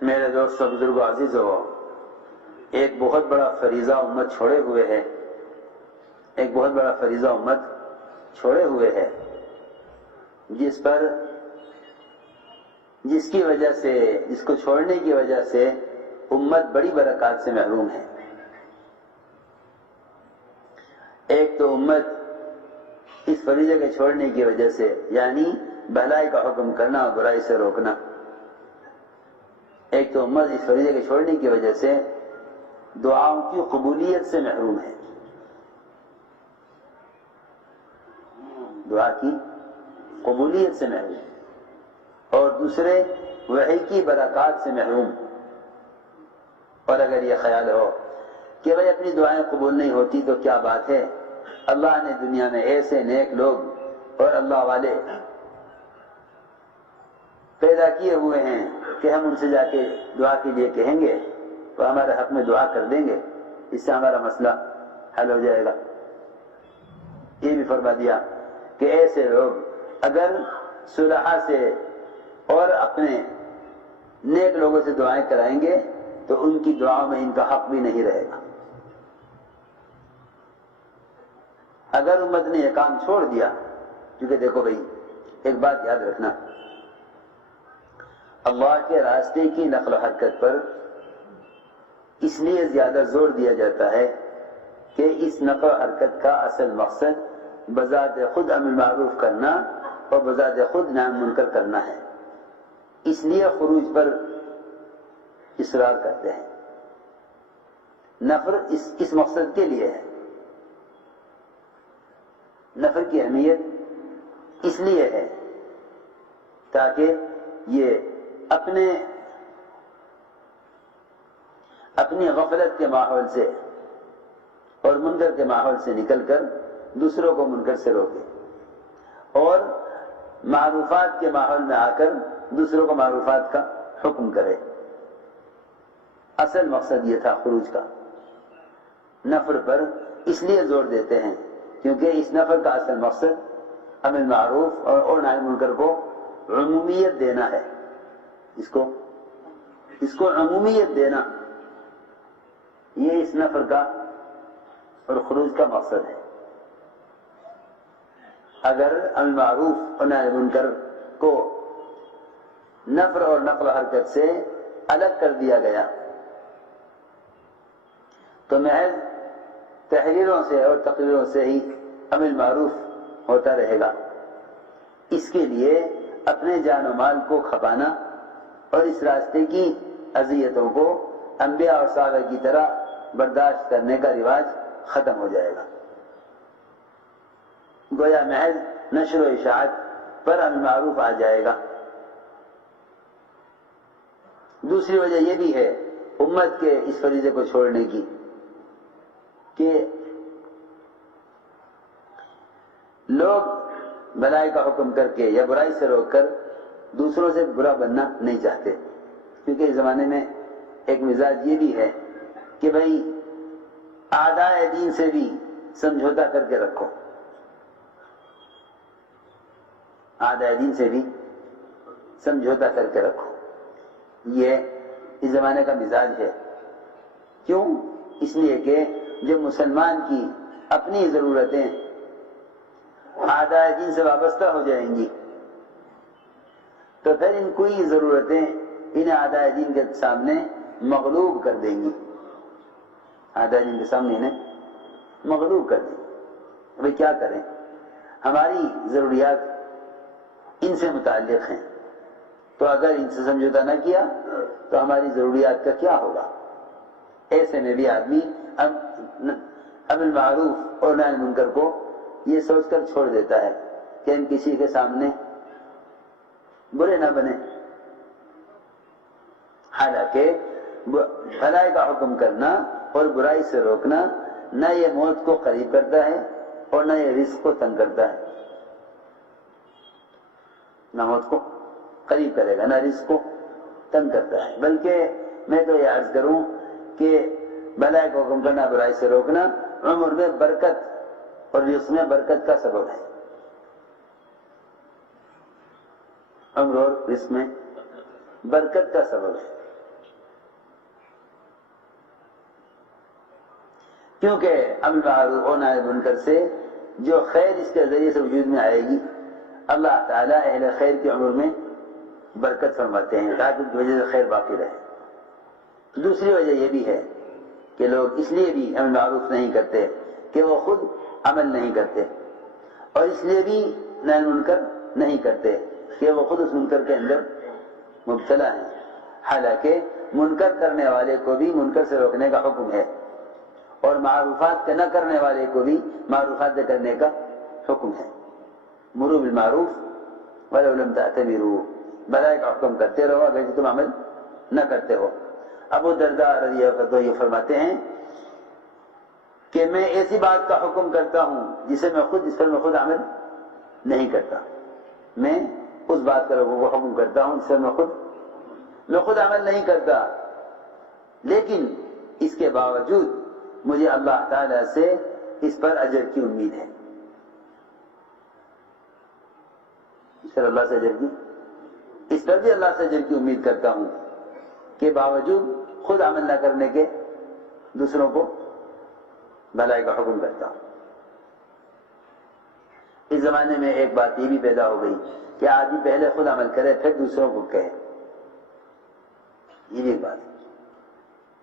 میرے دوست و بزرگ عزیز ہو، ایک بہت بڑا فریضہ امت چھوڑے ہوئے ہے، ایک بہت بڑا فریضہ امت چھوڑے ہوئے ہے، جس کی وجہ سے، جس کو چھوڑنے کی وجہ سے امت بڑی برکات سے محروم ہے۔ ایک تو امت اس فریضے کے چھوڑنے کی وجہ سے، یعنی بھلائی کا حکم کرنا اور برائی سے روکنا، ایک تو امت اس فریضے کے چھوڑنے کی وجہ سے دعاؤں کی قبولیت سے محروم ہے، دعا کی قبولیت سے محروم، اور دوسرے وحی کی برکات سے محروم۔ اور اگر یہ خیال ہو کہ بھئی اپنی دعائیں قبول نہیں ہوتی تو کیا بات ہے، اللہ نے دنیا میں ایسے نیک لوگ اور اللہ والے پیدا کیے ہوئے ہیں کہ ہم ان سے جا کے دعا کے لیے کہیں گے تو ہمارے حق میں دعا کر دیں گے، اس سے ہمارا مسئلہ حل ہو جائے گا۔ یہ بھی فرما دیا کہ ایسے لوگ اگر صلحاء سے اور اپنے نیک لوگوں سے دعائیں کرائیں گے تو ان کی دعاؤں میں ان کا حق بھی نہیں رہے گا۔ اگر امت نے یہ کام چھوڑ دیا، کیونکہ دیکھو بھائی ایک بات یاد رکھنا، اللہ کے راستے کی نقل و حرکت پر اس لیے زیادہ زور دیا جاتا ہے کہ اس نقل و حرکت کا اصل مقصد بذات خود امر معروف کرنا اور بذات خود نہی منکر کرنا ہے، اس لیے خروج پر اصرار کرتے ہیں۔ نفر اس مقصد کے لیے ہے، نفر کی اہمیت اس لیے ہے تاکہ یہ اپنی غفلت کے ماحول سے اور منکر کے ماحول سے نکل کر دوسروں کو منکر سے روکے، اور معروفات کے ماحول میں آ کر دوسروں کو معروفات کا حکم کرے۔ اصل مقصد یہ تھا خروج کا۔ نفر پر اس لیے زور دیتے ہیں کیونکہ اس نفر کا اصل مقصد امر معروف اور نہی منکر کو عمومیت دینا ہے، اس کو عمومیت دینا، یہ اس نفر کا اور خروج کا مقصد ہے۔ اگر امر معروف اور نہی منکر کو نفر اور نقل و حرکت سے الگ کر دیا گیا تو محض تحریروں سے اور تقریروں سے ہی امر معروف ہوتا رہے گا۔ اس کے لیے اپنے جان و مال کو کھپانا اور اس راستے کی اذیتوں کو انبیاء اور صحابہ کی طرح برداشت کرنے کا رواج ختم ہو جائے گا، گویا محض نشر و اشاعت پر امر معروف آ جائے گا۔ دوسری وجہ یہ بھی ہے امت کے اس فریضے کو چھوڑنے کی کہ لوگ بھلائی کا حکم کر کے یا برائی سے روک کر دوسروں سے برا بننا نہیں چاہتے، کیونکہ اس زمانے میں ایک مزاج یہ بھی ہے کہ بھئی اعداء دین سے بھی سمجھوتا کر کے رکھو، اعداء دین سے بھی سمجھوتا کر کے رکھو، یہ اس زمانے کا مزاج ہے۔ کیوں؟ اس لیے کہ جب مسلمان کی اپنی ضرورتیں اعداء دین سے وابستہ ہو جائیں گی تو پھر ان کوئی ضرورتیں انہیں اعداء دین کے سامنے مغلوب کر دیں گی، اعداء دین کے سامنے انہیں مغلوب کر دیں گی۔ بھئی کیا کریں، ہماری ضروریات ان سے متعلق ہیں، تو اگر ان سے سمجھوتا نہ کیا تو ہماری ضروریات کا کیا ہوگا؟ ایسے میں بھی آدمی امر معروف اور نہی منکر کو یہ سوچ کر چھوڑ دیتا ہے کہ ہم کسی کے سامنے برے نہ بنے، حالانکہ بھلائی کا حکم کرنا اور برائی سے روکنا نہ یہ موت کو قریب کرتا ہے اور نہ یہ رزق کو تنگ کرتا ہے، نہ موت کو قریب کرے گا نہ رزق کو تنگ کرتا ہے، بلکہ میں تو یہ عرض کروں کہ بھلائی کو حکم کرنا برائی سے روکنا عمر میں برکت اور رزق میں برکت کا سبب ہے، عمر اور رزق میں برکت کا سبب ہے۔ کیونکہ امر معروف اور نہی منکر سے جو خیر اس کے ذریعے سے وجود میں آئے گی، اللہ تعالیٰ اہل خیر کی عمر میں برکت فرماتے ہیں تاکہ ان کی وجہ سے خیر باقی رہے۔ دوسری وجہ یہ بھی ہے کہ لوگ اس لیے بھی امر معروف نہیں کرتے کہ وہ خود عمل نہیں کرتے، اور اس لیے بھی نہی منکر نہیں کرتے کہ وہ خود اس منکر کے اندر مبتلا ہیں، حالانکہ منکر کرنے والے کو بھی منکر سے روکنے کا حکم ہے، اور معروفات کے نہ کرنے والے کو بھی معروفات سے کرنے کا حکم ہے۔ مروا بالمعروف ولو لم تأتمروا، بھلائی کا حکم کرتے رہو اگر تم عمل نہ کرتے ہو۔ ابو درداء رضی اللہ عنہ یہ فرماتے ہیں کہ میں ایسی بات کا حکم کرتا ہوں جس پر میں خود عمل نہیں کرتا، میں اس بات کا لوگوں کو حکم کرتا ہوں جس پر میں خود عمل نہیں کرتا، لیکن اس کے باوجود مجھے اللہ تعالی سے اس پر اجر کی امید ہے۔ اس پر اللہ سے اجر کی، اس پر بھی اللہ سے اجر کی امید کرتا ہوں کہ باوجود خود عمل نہ کرنے کے دوسروں کو بھلائی کا حکم کرتا ہوں۔ اس زمانے میں ایک بات یہ بھی پیدا ہو گئی کہ آدمی پہلے خود عمل کرے پھر دوسروں کو کہے، یہ بھی ایک بات ہے،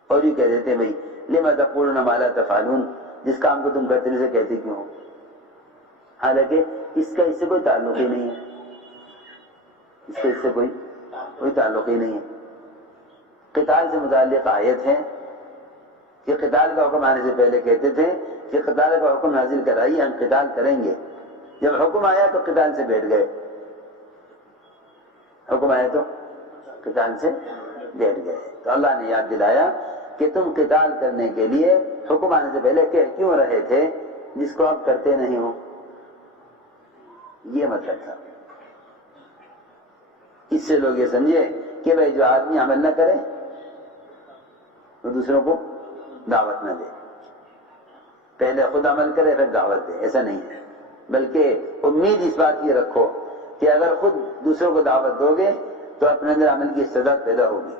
اور یہ کہہ دیتے ہیں بھائی لما تقولون ما لا تفعلون، جس کام کو تم کرتے نہیں سے کہتے کیوں ہو، حالانکہ اس کا اس سے کوئی تعلق ہی نہیں ہے، اس کا اس سے کوئی تعلق ہی نہیں ہے۔ قتال سے متعلق آیت ہے کہ قتال کا حکم آنے سے پہلے کہتے تھے کہ قتال کا حکم نازل کرائیے، ہم قتال کریں گے، جب حکم آیا تو قتال سے بیٹھ گئے، حکم آیا تو قتال سے بیٹھ گئے۔ تو اللہ نے یاد دلایا کہ تم قتال کرنے کے لیے حکم آنے سے پہلے کہہ کیوں رہے تھے جس کو آپ کرتے نہیں ہو، یہ مطلب تھا۔ اس سے لوگ یہ سمجھے کہ بھائی جو آدمی عمل نہ کرے وہ دوسروں کو دعوت نہ دے، پہلے خود عمل کرے پھر دعوت دے، ایسا نہیں ہے، بلکہ امید اس بات کی رکھو کہ اگر خود دوسروں کو دعوت دو گے تو اپنے اندر عمل کی استعداد پیدا ہوگی۔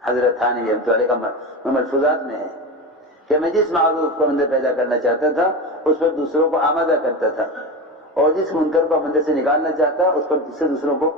حضرت تھانوی رحمۃ اللہ علیہ کا ملفوظات میں ہے کہ میں جس معروف کو اندر پیدا کرنا چاہتا تھا اس پر دوسروں کو آمادہ کرتا تھا، اور جس منکر کو اندر سے نکالنا چاہتا اس پر دوسروں کو